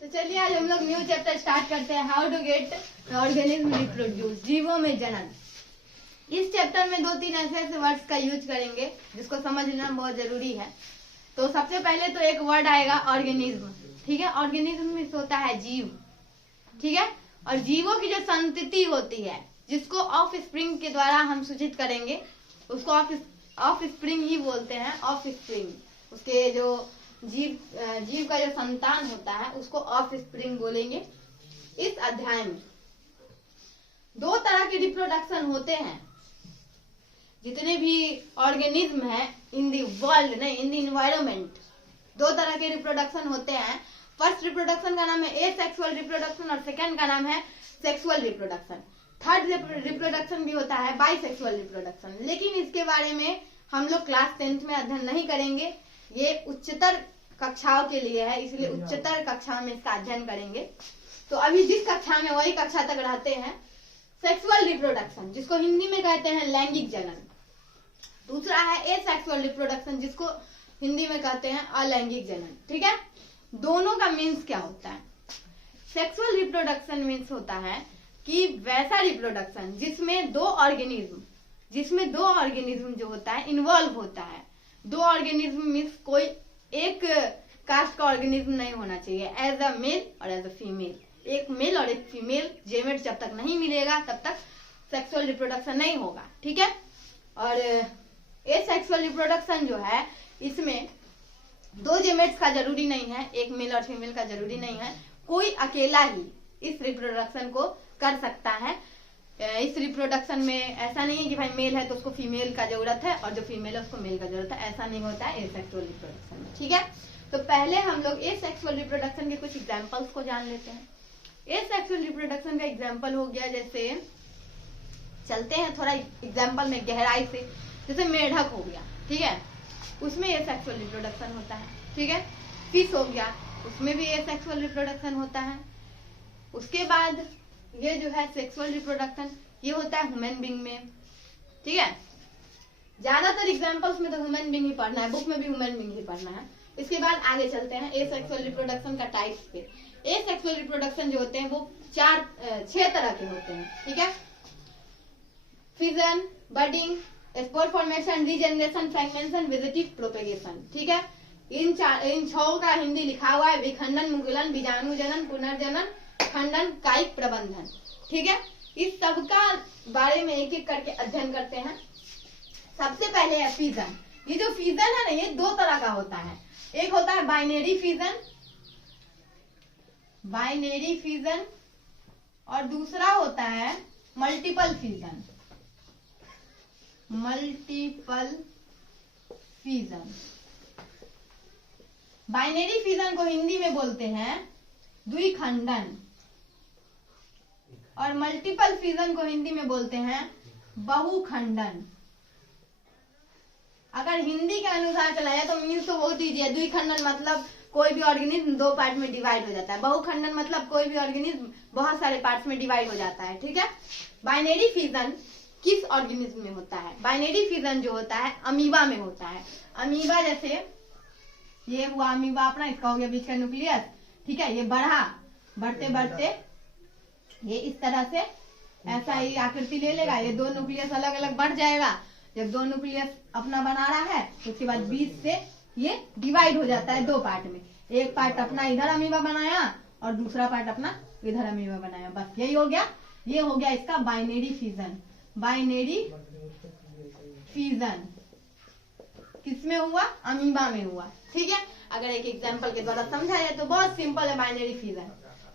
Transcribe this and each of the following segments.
तो चलिए आज हम लोग न्यू चैप्टर स्टार्ट करते हैं, how to get organism reproduce, जीवों में जनन। इस चैप्टर में 2-3 ऐसे वर्ड्स का यूज करेंगे जिसको समझना बहुत जरूरी है। तो सबसे पहले तो एक वर्ड आएगा ऑर्गेनिज्म, ठीक है। ऑर्गेनिज्म में होता है जीव, ठीक है। और जीवों की जो संतति होती है जिसको ऑफ स्प्रिंग के द्वारा हम सूचित करेंगे उसको ऑफ स्प्रिंग ही बोलते हैं। ऑफ स्प्रिंग, उसके जो जीव का जो संतान होता है उसको ऑफ स्प्रिंग बोलेंगे। इस अध्याय में 2 तरह के रिप्रोडक्शन होते हैं। जितने भी ऑर्गेनिज्म है इन दी वर्ल्ड, नहीं इन दी इन्वायरमेंट, 2 तरह के रिप्रोडक्शन होते हैं। फर्स्ट रिप्रोडक्शन का नाम है एसेक्सुअल रिप्रोडक्शन और सेकंड का नाम है सेक्सुअल रिप्रोडक्शन। थर्ड रिप्रोडक्शन भी होता है बाइसेक्सुअल रिप्रोडक्शन। लेकिन इसके बारे में हम लोग क्लास 10th में अध्ययन नहीं करेंगे, ये उच्चतर कक्षाओं के लिए है, इसलिए उच्चतर कक्षा में इसका अध्ययन करेंगे। तो अभी जिस कक्षा में वही कक्षा तक रहते हैं। सेक्सुअल रिप्रोडक्शन जिसको हिंदी में कहते हैं लैंगिक जनन। दूसरा है एसेक्सुअल रिप्रोडक्शन जिसको हिंदी में कहते हैं अलैंगिक जनन, ठीक है। दोनों का मीन्स क्या होता है? सेक्सुअल रिप्रोडक्शन मीन्स होता है कि वैसा रिप्रोडक्शन जिसमें दो ऑर्गेनिज्म जो होता है इन्वॉल्व होता है। 2 ऑर्गेनिज्म मीन्स कोई एक कास्ट का ऑर्गेनिज्म नहीं होना चाहिए, एज अ मेल और एज अ फीमेल। एक मेल और एक फीमेल जेमेट जब तक नहीं मिलेगा तब तक सेक्सुअल रिप्रोडक्शन नहीं होगा, ठीक है। और एसेक्सुअल रिप्रोडक्शन जो है इसमें 2 जेमेट्स का जरूरी नहीं है, एक मेल और फीमेल का जरूरी नहीं है, कोई अकेला ही इस रिप्रोडक्शन को कर सकता है। इस रिप्रोडक्शन में ऐसा नहीं है कि भाई मेल है तो उसको फीमेल का जरूरत है और जो फीमेल है उसको मेल का जरूरत है, ऐसा नहीं होता है एसेक्सुअल रिप्रोडक्शन में, ठीक है। तो पहले हम लोग एसेक्सुअल रिप्रोडक्शन के कुछ एग्जांपल्स को जान लेते हैं। एसेक्सुअल रिप्रोडक्शन का एग्जांपल हो गया, जैसे चलते हैं थोड़ा एग्जांपल में गहराई से, जैसे मेढक हो गया, ठीक है, उसमें एसेक्सुअल रिप्रोडक्शन होता है, ठीक है। फिश हो गया, उसमें भी एसेक्सुअल रिप्रोडक्शन होता है। उसके बाद ये जो है सेक्सुअल रिप्रोडक्शन ये होता है ह्यूमन बीइंग में, ठीक है। ज्यादातर एग्जांपल्स में तो ह्यूमन बीइंग ही पढ़ना है, बुक में भी ह्यूमन बीइंग ही पढ़ना है। इसके बाद आगे चलते हैं एसेक्सुअल रिप्रोडक्शन का टाइप्स पे। एसेक्सुअल रिप्रोडक्शन जो होते हैं वो 6 तरह के होते हैं, ठीक है। Fission, budding, spore formation, regeneration, fragmentation, vegetative propagation, ठीक है। इन 6 का हिंदी लिखा हुआ है विखंडन, मुकुलन, बीजाणु जनन, पुनर्जनन, खंडन, कायिक प्रबंधन, ठीक है। इस सब का बारे में एक एक करके अध्ययन करते हैं। सबसे पहले है फिजन। ये जो फिजन है ना ये 2 तरह का होता है। एक होता है बाइनरी फिजन और दूसरा होता है मल्टीपल फिजन। बाइनरी फिजन को हिंदी में बोलते हैं द्विखंडन और मल्टीपल फिजन को हिंदी में बोलते हैं बहुखंडन। अगर हिंदी के अनुसार चला जाए तो मीन्स तो बहुत ईजी है। द्विखंडन मतलब कोई भी ऑर्गेनिज्म 2 पार्ट में डिवाइड हो जाता है, बहुखंडन मतलब कोई भी ऑर्गेनिज्म बहुत सारे पार्ट्स में डिवाइड हो जाता है, ठीक है। बाइनरी फिजन किस ऑर्गेनिज्म में होता है? बाइनरी फिजन जो होता है अमीबा में होता है। अमीबा जैसे ये हुआ अमीबा अपना, इसका हो गया बीच का न्यूक्लियस, ठीक है। ये बढ़ते बढ़ते ये इस तरह से ऐसा ही आकृति ले लेगा, ये 2 न्यूक्लियस अलग अलग बढ़ जाएगा। जब 2 न्यूक्लियस अपना बना रहा है तो उसके बाद बीच से ये डिवाइड हो जाता है 2 पार्ट में। एक पार्ट अपना इधर अमीबा बनाया और दूसरा पार्ट अपना इधर अमीबा बनाया, बस यही हो गया। ये हो गया इसका बाइनरी फिजन किसमें हुआ? अमीबा में हुआ, ठीक है। अगर एक एग्जांपल के द्वारा समझा जाए तो बहुत सिंपल है बाइनरी फिजन,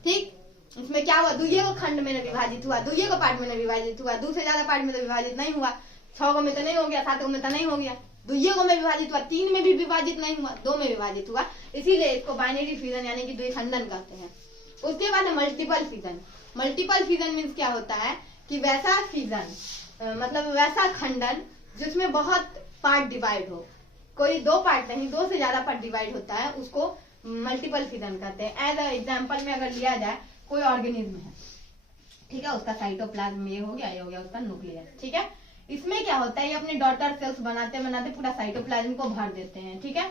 ठीक। इसमें क्या हुआ? 2 खंड में विभाजित हुआ, 2 पार्ट में विभाजित हुआ, 2 से ज्यादा पार्ट में तो विभाजित नहीं हुआ। 6 में तो नहीं हो गया, 7 में तो नहीं हो गया, 2 में विभाजित हुआ, 3 में भी विभाजित नहीं हुआ, 2 में विभाजित हुआ, इसीलिए इसको बाइनरी फिजन यानी कि द्विखंडन कहते हैं। उसके बाद है multiple fission. Multiple fission means क्या होता है कि वैसा फिजन मतलब वैसा खंडन जिसमें बहुत पार्ट डिवाइड हो, कोई 2 पार्ट नहीं 2 से ज्यादा पार्ट डिवाइड होता है, उसको मल्टीपल फिजन कहते हैं। एज एग्जाम्पल में अगर लिया जाए कोई ऑर्गेनिज्म है, ठीक है, उसका साइटोप्लाज्म ये हो गया उसका न्यूक्लियस, ठीक है। इसमें क्या होता है ये अपने डॉटर सेल्स बनाते पूरा साइटोप्लाज्म को भर देते हैं, ठीक है।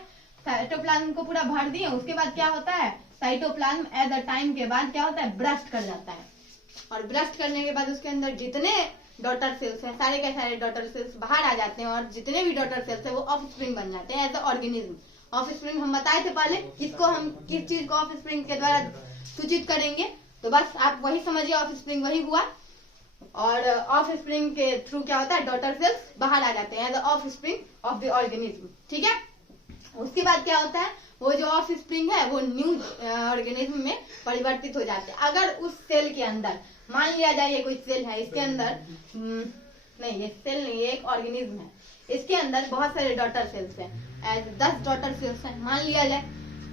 साइटोप्लाज्म को पूरा भर दिए, उसके बाद क्या होता है साइटोप्लाज्म एट द टाइम के बाद क्या होता है, ब्रस्ट कर जाता है, और ब्रस्ट करने के बाद उसके अंदर जितने डॉटर सेल्स हैं सारे के सारे डॉटर सेल्स बाहर आ जाते हैं, और जितने भी डॉटर सेल्स हैं वो ऑफस्प्रिंग बन जाते हैं एज अ ऑर्गेनिज्म। ऑफस्प्रिंग हम बताए थे पहले, किसको हम किस चीज को ऑफस्प्रिंग के द्वारा सूचित करेंगे, तो बस आप वही समझिए, ऑफस्प्रिंग वही हुआ। और ऑफस्प्रिंग के थ्रू क्या होता है, डॉटर सेल्स बाहर आ जाते हैं as a offspring of the organism. ठीक है, उसके बाद क्या होता है, वो जो ऑफ स्प्रिंग है वो न्यू ऑर्गेनिज्म में परिवर्तित हो जाते हैं। अगर उस सेल के अंदर मान लिया जाए ये कोई सेल है, इसके अंदर नहीं, ये सेल नहीं, ये एक ऑर्गेनिज्म है, इसके अंदर बहुत सारे डॉटर सेल्स हैं, 10 डॉटर सेल्स हैं, मान लिया जाए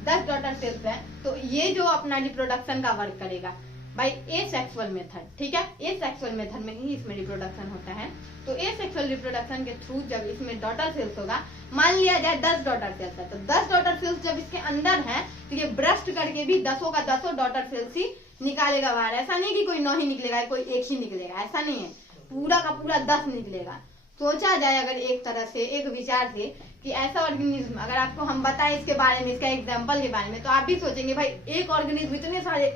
10 डॉटर सेल्स हैं, तो ये जो अपना रिप्रोडक्शन का वर्क करेगा बाय एसेक्सुअल मेथड। ठीक है, एसेक्सुअल मेथड में ही इसमें रिप्रोडक्शन होता है। तो एसेक्सुअल रिप्रोडक्शन के थ्रू जब इसमें डॉटर सेल्स होगा, मान लिया जाए 10 डॉटर सेल्स है, तो 10 डॉटर सेल्स जब इसके अंदर है तो ये ब्रस्ट करके भी 10 का 10 डॉटर सेल्स ही निकालेगा बाहर। ऐसा नहीं कि कोई 9 ही निकलेगा, कोई एक ही निकलेगा, ऐसा नहीं है, पूरा का पूरा 10 निकलेगा। सोचा जाए अगर एक तरह से, एक विचार से, कि ऐसा ऑर्गेनिज्म अगर आपको हम बताएं इसके बारे में, इसका एग्जाम्पल के बारे में, तो आप भी सोचेंगे भाई एक ऑर्गेनिज्म इतने सारे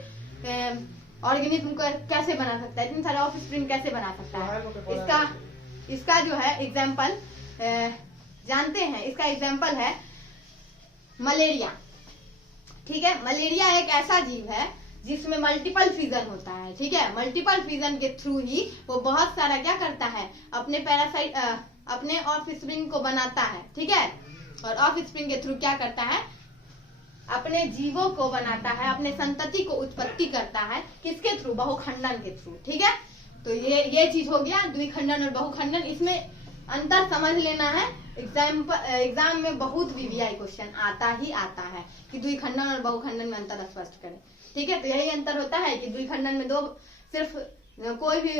ऑर्गेनिज्म को कैसे बना सकता है, इतने सारे ऑफस्प्रिंग कैसे बना सकता है। इसका जो है एग्जाम्पल जानते हैं, इसका एग्जाम्पल है मलेरिया। ठीक है, मलेरिया एक ऐसा जीव है जिसमें मल्टीपल फ्यूजन होता है। ठीक है, मल्टीपल फ्यूजन के थ्रू ही वो बहुत सारा क्या करता है, अपने पैरासाइट अपने ऑफस्प्रिंग को बनाता है। ठीक है, और ऑफस्प्रिंग के थ्रू क्या करता है, अपने जीवों को बनाता है, अपने संतति को उत्पत्ति करता है, किसके थ्रू, बहुखंडन के थ्रू। ठीक है, तो ये चीज हो गया द्विखंडन और बहुखंडन। इसमें अंतर समझ लेना है, एग्जाम में बहुत VVI क्वेश्चन आता ही आता है कि द्विखंडन और बहुखंडन में अंतर स्पष्ट करें। ठीक है, तो यही अंतर होता है कि द्विखंडन में सिर्फ कोई भी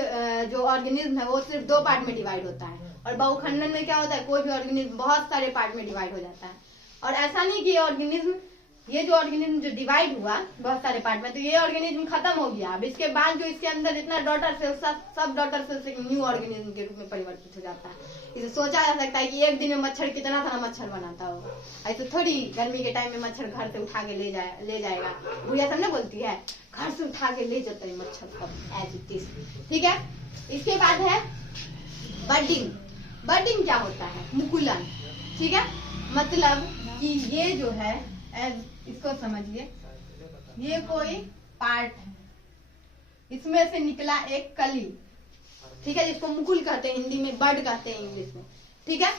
जो ऑर्गेनिज्म है वो सिर्फ 2 पार्ट में डिवाइड होता है, और बहुखंडन में क्या होता है, कोई भी ऑर्गेनिज्म बहुत सारे पार्ट में डिवाइड हो जाता है। और ऐसा नहीं कि ये जो ऑर्गेनिज्म जो डिवाइड हुआ बहुत सारे पार्ट में, तो ये ऑर्गेनिज्म खत्म हो गया, अब इसके बाद जो इसके अंदर इतना डॉटर सेल्स, सब डॉटर सेल्स एक न्यू ऑर्गेनिज्म के रूप में परिवर्तित हो जाता है। इसे सोचा जा सकता है कि एक दिन में मच्छर कितना सारा मच्छर बनाता होगा, ऐसे थोड़ी गर्मी के टाइम में मच्छर घर से उठा के ले जाएगा, भैया सब ना बोलती है घर से उठा के ले जाता है मच्छर सब एज इट इज। ठीक है, इसके बाद है बडिंग। बडिंग क्या होता है, मुकुलन। ठीक है, मतलब कि ये जो है इसको समझिए, ये कोई पार्ट है, इसमें से निकला एक कली। ठीक है, जिसको मुकुल कहते हैं हिंदी में, बड कहते हैं इंग्लिश में। ठीक है,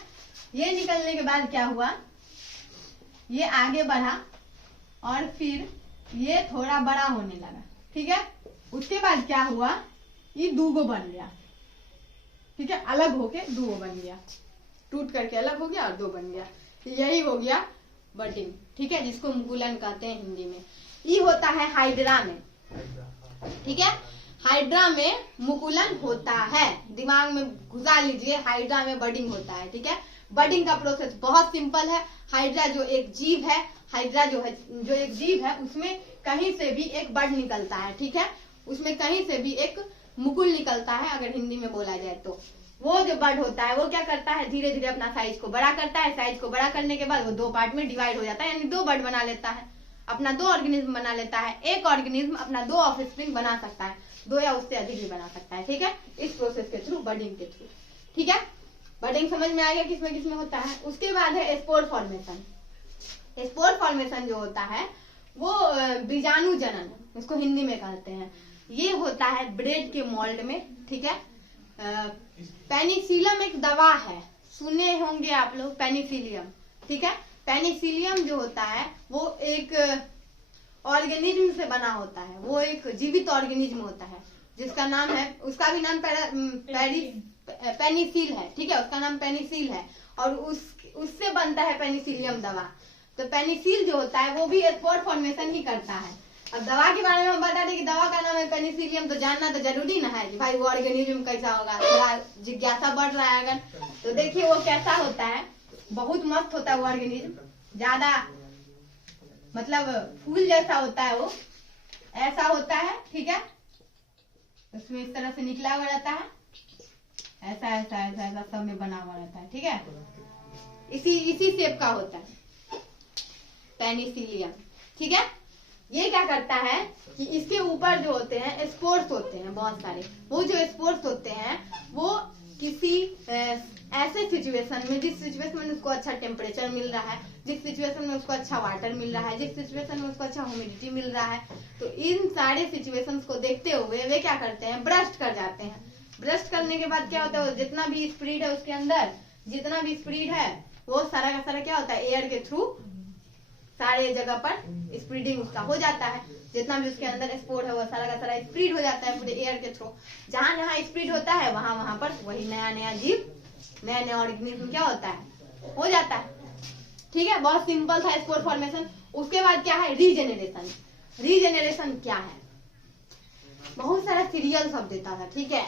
ये निकलने के बाद क्या हुआ, ये आगे बढ़ा और फिर ये थोड़ा बड़ा होने लगा। ठीक है, उसके बाद क्या हुआ, ये 2 बन गया। ठीक है, अलग होके 2 बन गया, टूट करके अलग हो गया और 2 बन गया, यही हो गया बडिंग। ठीक है, जिसको मुकुलन कहते हैं हिंदी में। ये होता है हाइड्रा में। ठीक है, हाइड्रा में मुकुलन होता है, दिमाग में घुसा लीजिए, हाइड्रा में बडिंग होता है। ठीक है, बडिंग का प्रोसेस बहुत सिंपल है। हाइड्रा जो एक जीव है, हाइड्रा जो एक जीव है उसमें कहीं से भी एक बड निकलता है। ठीक है, उसमें कहीं से भी एक मुकुल निकलता है, अगर हिंदी में बोला जाए तो। वो जो बड होता है वो क्या करता है, धीरे धीरे अपना साइज को बड़ा करता है, साइज को बड़ा करने के बाद वो 2 पार्ट में डिवाइड हो जाता है, यानी 2 बड बना लेता है, अपना 2 ऑर्गेनिज्म बना लेता है। एक ऑर्गेनिज्म अपना 2 ऑफस्प्रिंग बना सकता है, 2 या उससे अधिक भी बना सकता है। ठीक है, इस प्रोसेस के थ्रू, बडिंग के थ्रू। ठीक है, बडिंग समझ में आएगा किसमें किसमें होता है। उसके बाद है स्पोर फॉर्मेशन। स्पोर फॉर्मेशन जो होता है वो बीजाणु जनन, उसको हिंदी में कहते हैं। ये होता है ब्रेड के मोल्ड में। ठीक है, पेनिसिलियम एक दवा है, सुने होंगे आप लोग पेनिसिलियम। ठीक है, पेनिसिलियम जो होता है वो एक ऑर्गेनिज्म से बना होता है, वो एक जीवित ऑर्गेनिज्म होता है जिसका नाम है, उसका भी नाम पेनिसिल है। ठीक है, उसका नाम पेनिसिल है, और उससे बनता है पेनिसिलियम दवा। तो पेनिसिल जो होता है वो भी स्पोर फॉर्मेशन ही करता है। अब दवा के बारे में हम बता दें कि दवा का नाम है पेनिसिलियम, तो जानना तो जरूरी ना है कि भाई वो ऑर्गेनिज्म कैसा होगा, थोड़ा जिज्ञासा बढ़ रहा है अगर, तो देखिए वो कैसा होता है, बहुत मस्त होता है वो ऑर्गेनिज्म, ज्यादा मतलब फूल जैसा होता है, वो ऐसा होता है। ठीक है, उसमें इस तरह से निकला हुआ रहता है, ऐसा ऐसा ऐसा ऐसा सब में बना हुआ रहता है। ठीक है, इसी शेप का होता है पेनिसिलियम। ठीक है, ये क्या करता है कि इसके ऊपर जो होते हैं स्पोर्स होते हैं बहुत सारे, वो जो स्पोर्स होते हैं वो किसी ऐसे सिचुएशन में, जिस सिचुएशन में उसको अच्छा टेम्परेचर मिल रहा है, जिस सिचुएशन में उसको अच्छा वाटर मिल रहा है, जिस सिचुएशन में उसको अच्छा ह्यूमिडिटी मिल रहा है, तो इन सारे सिचुएशंस को देखते हुए वे क्या करते हैं, ब्रस्ट कर जाते हैं। ब्रस्ट करने के बाद क्या होता है, जितना भी स्प्रीड है उसके अंदर, जितना भी स्प्रीड है वो सारा का सारा क्या होता है, एयर के थ्रू सारे जगह पर स्प्रीडिंग उसका हो जाता है। जितना भी उसके अंदर स्पोर है वो सारा का सारा स्प्रीड हो जाता है पूरे एयर के थ्रू। जहां जहां स्प्रीड होता है वहां वहां पर वही नया नया जीव, नया नया ऑर्गेनिज्म क्या होता है, हो जाता है। ठीक है, बहुत सिंपल था स्पोर फॉर्मेशन। उसके बाद क्या है, रीजेनरेशन। रीजेनरेशन क्या है, बहुत सारा सीरियल सब देता था। ठीक है,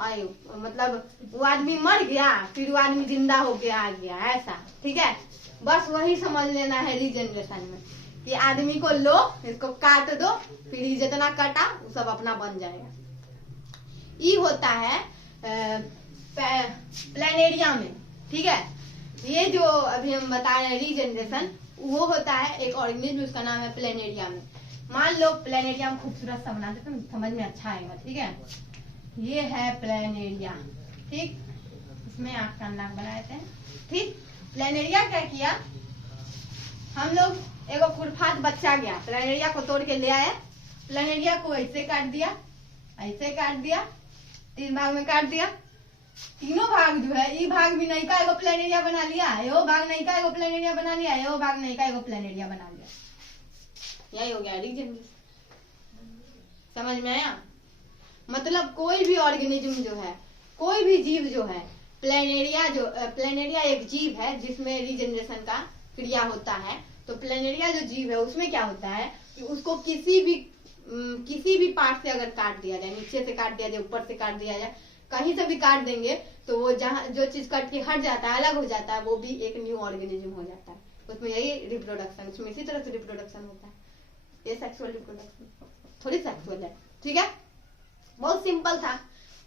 आयु मतलब वो आदमी मर गया फिर वो आदमी जिंदा होके आ गया, ऐसा। ठीक है, बस वही समझ लेना है रीजेनरेशन में कि आदमी को लो, इसको काट दो, फिर ये जितना काटा वो सब अपना बन जाएगा। ये होता है प्लेनेरिया में। ठीक है, ये जो अभी हम बता रहे हैं रीजेनरेशन, वो होता है एक ऑर्गेनिज्म, उसका नाम है प्लेनेरिया में। मान लो प्लेनेरिया में खूबसूरत सा बना देते हैं, समझ में अच्छा आएगा। ठीक है, ये है प्लेनेरिया। ठीक, इसमें आँख का नाक बनाए थे। ठीक, प्लेनेरिया क्या किया, हम लोग एक खुरफात बच्चा गया, प्लेनेरिया को तोड़ के ले आया, प्लेनेरिया को ऐसे काट दिया, ऐसे काट दिया, 3 भाग में काट दिया। तीनों भाग जो है, ये भाग भी नहीं का एगो प्लेनेरिया बना लिया, यो भाग नहीं का एगो प्लेनेरिया बना लिया, यो भाग नहीं का एगो प्लेनेरिया बना लिया। यही हो गया रीजेनरेशन। समझ में आया? मतलब कोई भी ऑर्गेनिज्म जो है, कोई भी जीव जो है, प्लेनेरिया एक जीव है जिसमें रीजेनरेशन का क्रिया होता है। तो प्लेनेरिया जो जीव है उसमें क्या होता है कि उसको किसी भी पार्ट से अगर काट दिया जाए, नीचे से काट दिया जाए, ऊपर से काट दिया जाए, कहीं से भी काट देंगे तो वो जहाँ जो चीज कट के हट जाता है, अलग हो जाता है, वो भी एक न्यू ऑर्गेनिज्म हो जाता है। उसमें यही रिप्रोडक्शन, उसमें इसी तरह से रिप्रोडक्शन होता है। ये सेक्सुअल रिप्रोडक्शन थोड़ी सेक्सुअल है। ठीक है, बहुत सिंपल था।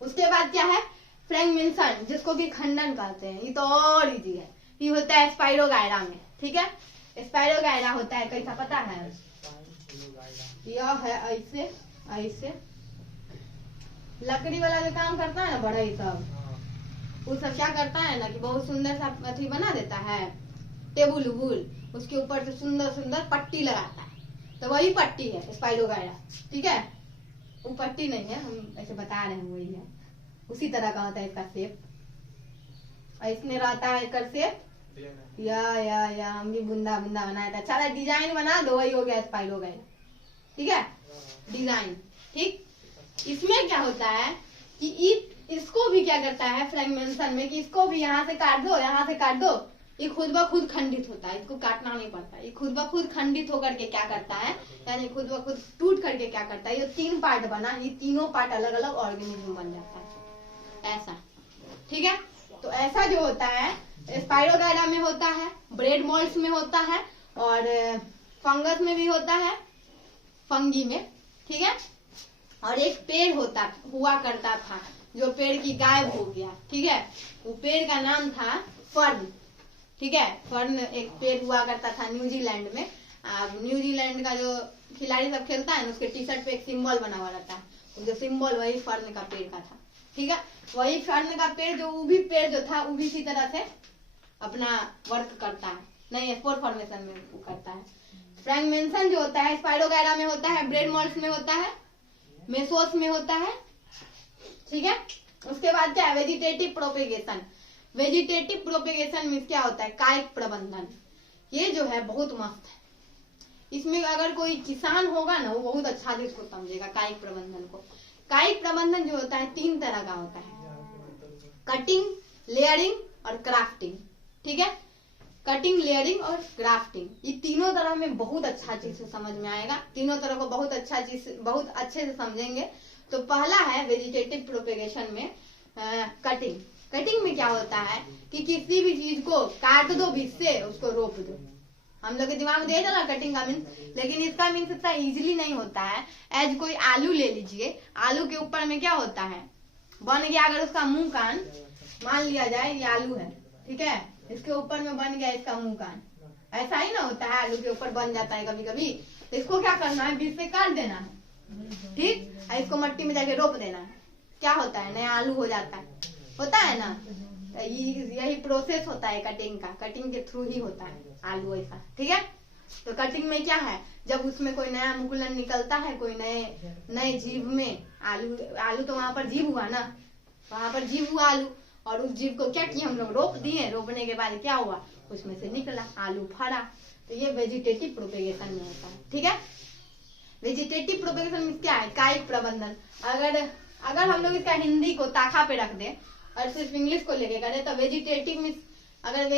उसके बाद क्या है, फ्रेगमेंटेशन, जिसको कि खंडन कहते हैं। ये तो और इजी है, ये होता है स्पाइरोगायरा में। ठीक है, स्पाइरोगायरा होता है कैसा पता है, यह है ऐसे ऐसे लकड़ी वाला जो काम करता है ना, बड़ा ही सब, वो सब क्या करता है ना कि बहुत सुंदर सा अथी बना देता है, टेबुल उबुल, उसके ऊपर से सुंदर सुंदर पट्टी लगाता है, तो वही पट्टी है स्पाइरोगायरा। ठीक है, वो पट्टी नहीं है, हम ऐसे बता रहे हैं, वही है, उसी तरह का होता है इसका शेप, इसमें रहता है इसका शेप। या हम भी बुंदा बुंदा बनाया था, अच्छा डिजाइन बना दो, वही हो गया स्पाइरोगायरा। ठीक है, डिजाइन। ठीक, इसमें क्या होता है कि इसको भी क्या करता है फ्रेगमेंटेशन में, कि इसको भी यहाँ से काट दो, यहाँ से काट दो, ये खुद ब खुद खंडित होता है, इसको काटना नहीं पड़ता। ये खुद ब खुद खंडित होकर के क्या करता है, यानी खुद ब खुद टूट करके क्या करता है, ये 3 पार्ट बना, ये तीनों पार्ट अलग अलग ऑर्गेनिज्म बन जाता है, ऐसा। ठीक है, तो ऐसा जो होता है स्पाइरोगायरा में होता है, ब्रेड मोल्ड्स में होता है, और फंगस में भी होता है, फंगी में। ठीक है, और एक पेड़ हुआ करता था जो पेड़ की गायब हो गया। ठीक है, वो पेड़ का नाम था फर्न। ठीक है, फर्न एक पेड़ हुआ करता था न्यूजीलैंड में। न्यूजीलैंड का जो खिलाड़ी सब खेलता है ना, उसके टी शर्ट पे एक सिंबल बना हुआ रहता है, जो सिंबल वही फर्न का पेड़ का था। ठीक है, वही फर्न का पेड़ जो भी पेड़ जो था वो भी इसी तरह से अपना वर्क करता है, नहीं स्पोर फॉर्मेशन में वो करता है। फ्रेगमेंटेशन जो होता है स्पाइरोगायरा में होता है, ब्रेड मोल्ड्स में होता है, मेसोस में होता है। ठीक है, उसके बाद क्या है, वेजिटेटिव प्रोपेगेशन। वेजिटेटिव प्रोपेगेशन में क्या होता है, कायिक प्रबंधन। ये जो है बहुत मस्त है, इसमें अगर कोई किसान होगा ना, वो बहुत अच्छा से इसको समझेगा कायिक प्रबंधन को। कायिक प्रबंधन जो होता है 3 तरह का होता है, कटिंग, लेयरिंग और क्राफ्टिंग। ठीक है, कटिंग, लेयरिंग और ग्राफ्टिंग, ये तीनों तरह में बहुत अच्छा चीज से समझ में आएगा। तीनों तरह को बहुत बहुत अच्छे से समझेंगे। तो पहला है वेजिटेटिव प्रोपेगेशन में कटिंग। कटिंग में क्या होता है कि किसी भी चीज को काट दो बीच से, उसको रोप दो। हम लोग के दिमाग में दे ना कटिंग का मीन्स, लेकिन इसका मीन्स इतना इजीली नहीं होता है। एज कोई आलू ले लीजिए, आलू के ऊपर में क्या होता है, बन गया अगर उसका मुंह कान, मान लिया जाए ये आलू है, ठीक है, इसके ऊपर में बन गया इसका मुंह कान, ऐसा ही ना होता है, आलू के ऊपर बन जाता है कभी कभी। तो इसको क्या करना है, बीच से काट देना है, ठीक, और इसको मिट्टी में जाके रोप देना है। क्या होता है, नया आलू हो जाता है, होता है ना। यही प्रोसेस होता है कटिंग का, कटिंग के थ्रू ही होता है आलू ऐसा, ठीक है। तो कटिंग में क्या है, जब उसमें कोई नया मुकुलन निकलता है, कोई नए जीव में आलू तो वहां पर जीव हुआ ना, वहां पर जीव हुआ आलू, और उस जीव को क्या किया हम लोग, रोप दिए। रोपने के बाद क्या हुआ, उसमें से निकला आलू, फड़ा। तो ये वेजिटेटिव प्रोपेगेशन में होता है, ठीक है। वेजिटेटिव प्रोपेगेशन में क्या है, कायिक प्रबंधन। अगर हम लोग इसका हिंदी को ताखा पे रख दें और सिर्फ इंग्लिश को लेके करें तो वेजिटेटिव मीन्स, अगर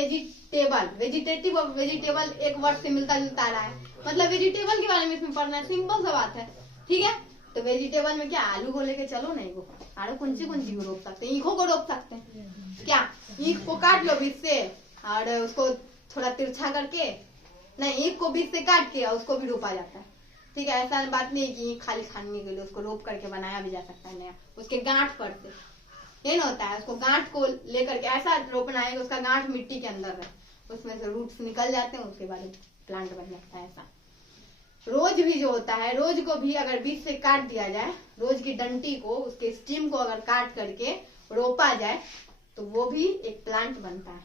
वेजिटेटिव और वेजिटेबल एक वर्ड से मिलता जुलता रहा है, मतलब वेजिटेबल के बारे में इसमें पढ़ना है, सिंपल सा बात है, ठीक है। तो वेजिटेबल में क्या, आलू को लेके चलो ना, एगो आलू कौन सी को रोप सकते हैं, ईखों को रोप सकते हैं, क्या ईख को काट लो बीच से और उसको थोड़ा तिरछा करके, नहीं ईख को बीच से काट के उसको भी रोपा जाता है, ठीक है। ऐसा बात नहीं है कि खाली खाने के लिए, उसको रोप करके बनाया भी जा सकता है नया, उसके गांठ पर से, ये ना होता है, उसको गांठ को लेकर के ऐसा रोपना है कि उसका गांठ मिट्टी के अंदर है, उसमें से रूट्स निकल जाते हैं, उसके बाद प्लांट बन जाता है। ऐसा रोज भी जो होता है, रोज को भी अगर बीच से काट दिया जाए, रोज की डंटी को, उसके स्टीम को अगर काट करके रोपा जाए तो वो भी एक प्लांट बनता है,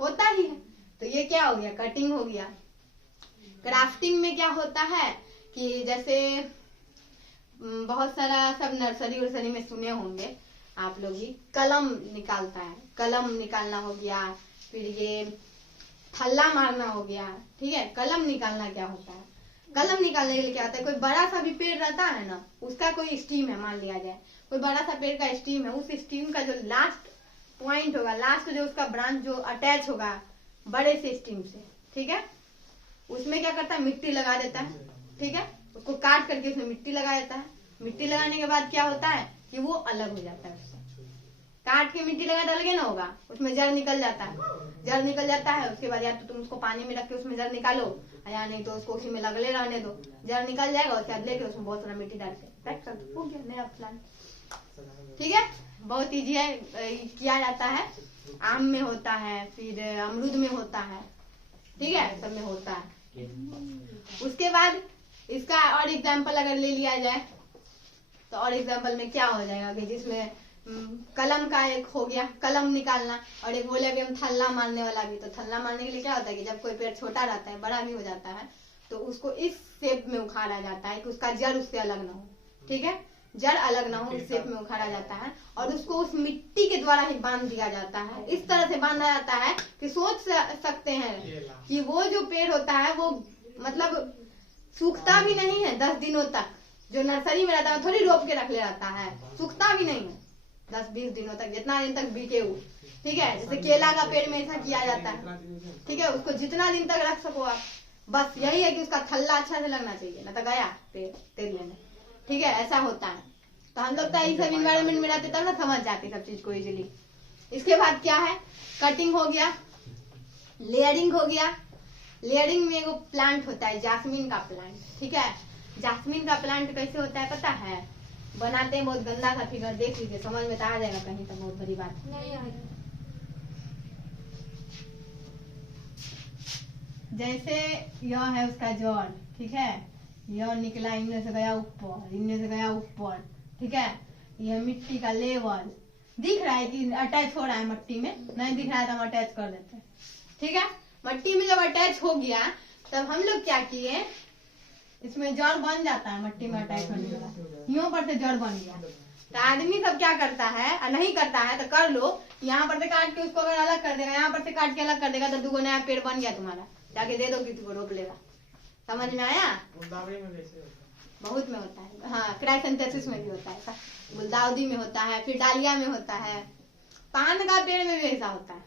होता ही है। तो ये क्या हो गया, कटिंग हो गया। क्राफ्टिंग में क्या होता है कि जैसे बहुत सारा सब नर्सरी वर्सरी में सुने होंगे आप लोग ही, कलम निकालता है, कलम निकालना हो गया, फिर ये थल्ला मारना हो गया, ठीक है। कलम निकालना क्या होता है, कलम निकालने के लिए क्या होता है, कोई बड़ा सा भी पेड़ रहता है ना, उसका कोई स्टीम है, मान लिया जाए कोई बड़ा सा पेड़ का स्टीम है, उस स्टीम का जो लास्ट पॉइंट होगा, लास्ट जो उसका ब्रांच जो अटैच होगा बड़े से स्टीम से, ठीक है, उसमें क्या करता है, मिट्टी लगा देता है, ठीक है। उसको काट करके उसमें मिट्टी लगा देता है। मिट्टी लगाने के बाद क्या होता है कि वो अलग हो जाता है, उससे काट के मिट्टी लगा अलग ना होगा, उसमें जड़ निकल जाता है, जड़ निकल जाता है। उसके बाद या तो तुम उसको पानी में रख के उसमें जड़ निकालो, या नहीं तो उसको उसी में लगले रहने दो, जड़ निकल जाएगा, उसके बाद लेके उसमें बहुत सारा मिट्टी डाल के पैक कर दो, हो गया नया प्लांट, ठीक है। बहुत इजी है, किया जाता है, आम में होता है, फिर अमरूद में होता है, ठीक है, सब में होता है। उसके बाद इसका और एग्जाम्पल अगर ले लिया जाए तो और एग्जाम्पल में क्या हो जाएगा कि जिसमें कलम का एक हो गया, कलम निकालना, और एक बोले हम थल्ला मारने वाला भी। तो थल्ला मारने के लिए क्या होता है कि जब कोई पेड़ छोटा रहता है, बड़ा भी हो जाता है, तो उसको इस शेप में उखाड़ा जाता है कि उसका जड़ उससे अलग ना हो, ठीक है, जड़ अलग ना हो, इस शेप में उखाड़ा जाता है, और उसको उस मिट्टी के द्वारा ही बांध दिया जाता है। इस तरह से बांधा जाता है कि सोच सकते हैं कि वो जो पेड़ होता है वो मतलब सूखता भी नहीं है 10 दिनों तक, जो नर्सरी में रहता है थोड़ी रोप के रख ले रहता है, सूखता भी नहीं है 10-20 दिनों तक, जितना दिन तक बिके हो, ठीक है। जैसे केला का पेड़ में ऐसा किया जाता है, ठीक है, उसको जितना दिन तक रख सको आप, बस यही है कि उसका थल्ला अच्छा से लगना चाहिए, ना तो गया पेड़ तेल लेने, ठीक है, ऐसा होता है। तो हम लोग तो सब इन्वायरमेंट में रहते तब ना समझ जाते सब चीज को इजिली। इसके बाद क्या है, कटिंग हो गया, लेयरिंग हो गया। लेयरिंग में एगो प्लांट होता है जास्मीन का प्लांट, ठीक है। जास्मीन का प्लांट कैसे होता है पता है, बनाते हैं, बहुत गंदा सा फिगर, देख लीजिए, समझ में तो आ जाएगा, कहीं तो बहुत बड़ी बात नहीं आएगी। जैसे यह है उसका जड़, ठीक है, यह निकला, इनमें से गया ऊपर, इनमें से गया ऊपर, ठीक है। यह मिट्टी का लेवल दिख रहा है कि अटैच हो रहा है मट्टी में, नहीं दिख रहा है तो हम अटैच कर देते हैं, ठीक है। मट्टी में जब अटैच हो गया तब हम लोग क्या किए, इसमें जड़ बन जाता है, मट्टी में अटैच होने के बाद यहाँ पर से जड़ बन गया। तो आदमी सब क्या करता है, नहीं करता है तो कर लो, यहाँ पर से काट के उसको अगर अलग कर देगा, यहाँ पर से काट के अलग कर देगा, तो 2 नया पेड़ बन गया तुम्हारा, जाके दे दो किसी को, रोप लेगा। समझ में आया, बहुत में होता है, हाँ, क्राइसेंथेसिस में भी होता है, गुलदाउदी में होता है, फिर डालिया में होता है, पान का पेड़ में भी ऐसा होता है,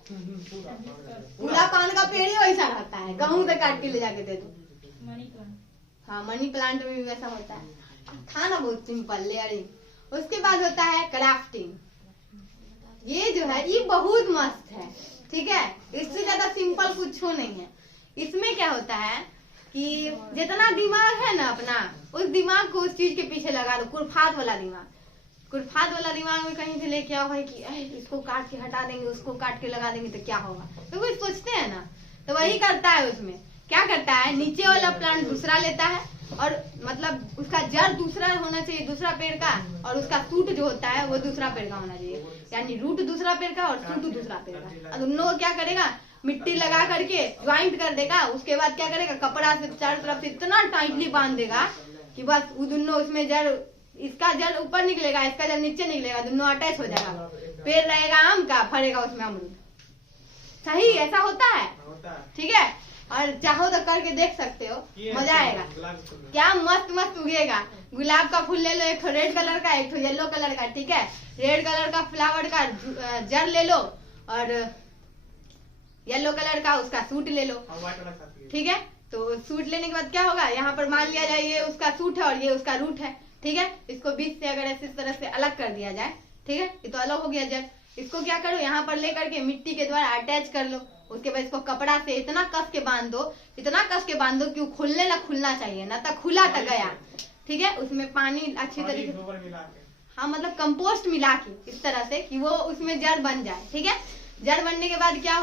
पूरा पान का पेड़ ही वैसा रहता है, गेहूं से काट के ले जाके दे दो। हाँ, मनी प्लांट में भी वैसा होता है। खाना बहुत सिंपल, लेयरिंग। उसके बाद होता है क्राफ्टिंग, ये जो है ये बहुत मस्त है, ठीक है, इससे ज्यादा सिंपल कुछ नहीं है। इसमें क्या होता है कि जितना दिमाग है ना अपना, उस दिमाग को उस चीज के पीछे लगा दो, कुरफात वाला दिमाग। कुरफात वाला दिमाग में कहीं से लेके आओ भाई कि इसको काट के हटा देंगे, उसको काट के लगा देंगे तो क्या होगा, तो कुछ सोचते हैं ना, तो वही करता है। उसमें क्या करता है, नीचे वाला प्लांट दूसरा लेता है, और मतलब उसका जड़ दूसरा होना चाहिए, दूसरा पेड़ का, और उसका सूट जो होता है वो दूसरा पेड़ का होना चाहिए। यानी रूट दूसरा पेड़ का और सूट दूसरा पेड़ का। और दोनों को क्या करेगा, मिट्टी लगा करके ज्वाइंट कर देगा। उसके बाद क्या करेगा, कपड़ा से चारों तरफ से इतना टाइटली बांध देगा कि बस वो दोनों उसमें जड़, इसका जड़ ऊपर निकलेगा, इसका जड़ नीचे निकलेगा, दोनों अटैच हो जाएगा। पेड़ रहेगा आम का, फरेगा उसमें अमरूद। सही, ऐसा होता है, ठीक है। और चाहो तो करके देख सकते हो, मजा आएगा। क्या मस्त मस्त उगेगा। गुलाब का फूल ले लो, एक रेड कलर का, एक येलो कलर का, ठीक है। रेड कलर का फ्लावर का जड़ ले लो और येलो कलर का उसका सूट ले लो, ठीक है। तो सूट लेने के बाद क्या होगा, यहाँ पर मान लिया जाए ये उसका सूट है और ये उसका रूट है, ठीक है। इसको बीच से अगर ऐसी तरह से अलग कर दिया जाए, ठीक है, ये तो अलग हो गया जड़। इसको क्या करो, यहाँ पर लेकर के मिट्टी के द्वारा अटैच कर लो। उसके बाद इसको कपड़ा से इतना कस के बांध दो, इतना कस के बांध दो कि वो खुलने ना खुलना चाहिए, ना तक खुला तक गया, ठीक है। उसमें पानी अच्छी तरीके से, हाँ मतलब कंपोस्ट मिला के इस तरह से कि वो उसमें जड़ बन जाए, ठीक है। जड़ बनने के बाद क्या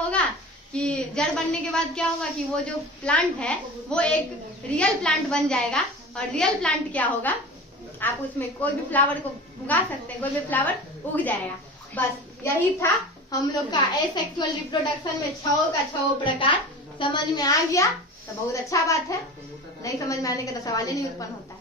होगा कि वो जो प्लांट है वो एक रियल प्लांट बन जाएगा। और रियल प्लांट क्या होगा, आप उसमें कोई भी फ्लावर को उगा सकते हैं, कोई भी फ्लावर उग जाएगा। बस यही था हम लोग का एसेक्सुअल रिप्रोडक्शन में 6 का 6 प्रकार। समझ में आ गया तो बहुत अच्छा बात है, नहीं समझ में आने का तो सवाल ही नहीं उत्पन्न होता है।